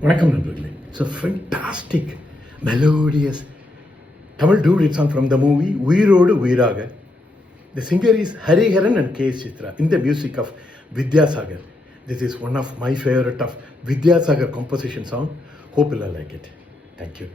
வணக்கம் நண்பர்களே. It's a fantastic, melodious Tamil duet song from the movie உயிரோடு உயிராக. The singer is Hariharan and K. Chitra in the music of Vidyasagar. This is one of my favorite of Vidyasagar composition song. Hope you'll like it. Thank you.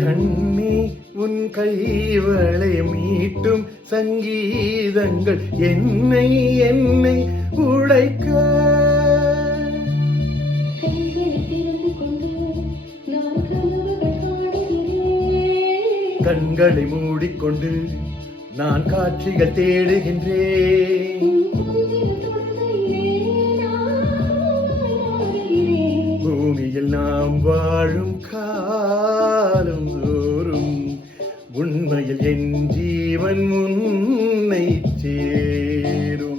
கண்ணே உன் கைவளை மீட்டும் சங்கீதங்கள் என்னை என்னை உடைக்க கண்களை மூடிக்கொண்டு நான் காட்சிகள் தேடுகின்றேன். பூமியில் நாம் வாழும் காலம் தோறும் உண்மையில் என் ஜீவன் உன்னை சேரும்.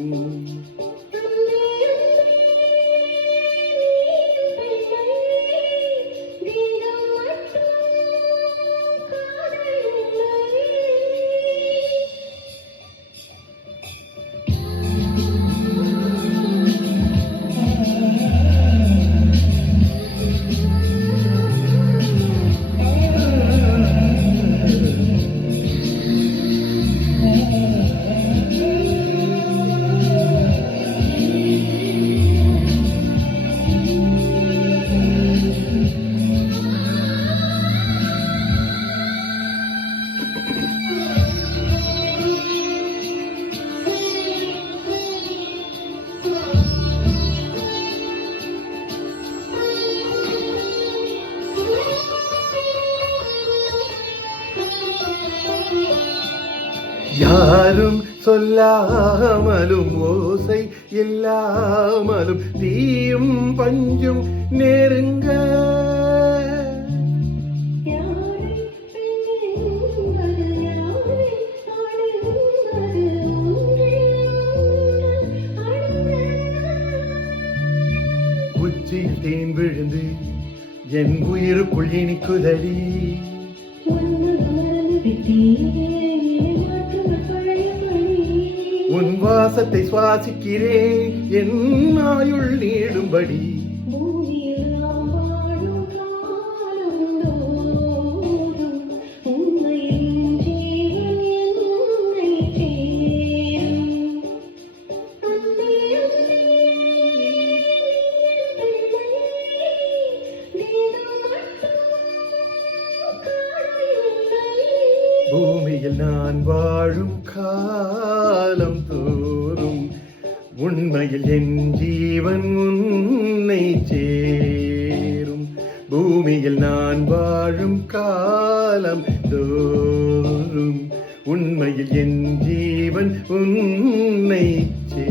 யாரும் சொல்லாமலும் ஓசை இல்லாமலும் தீயும் பஞ்சும் நெருங்க உச்சியில் தேன் விழுந்து என் உயிருக்குள் இனிக்குதடி. உன் வாசத்தை சுவாசிக்கிறேன் என் ஆயுள் நீளும்படி. பூமியில் நான் வாழும் காலம் தோறும் உண்மையில் என் ஜீவன் உன்னை சேரும். பூமியில் நான் வாழும் காலம் தோறும் உண்மையில் என் ஜீவன் உன்னை சேரும்.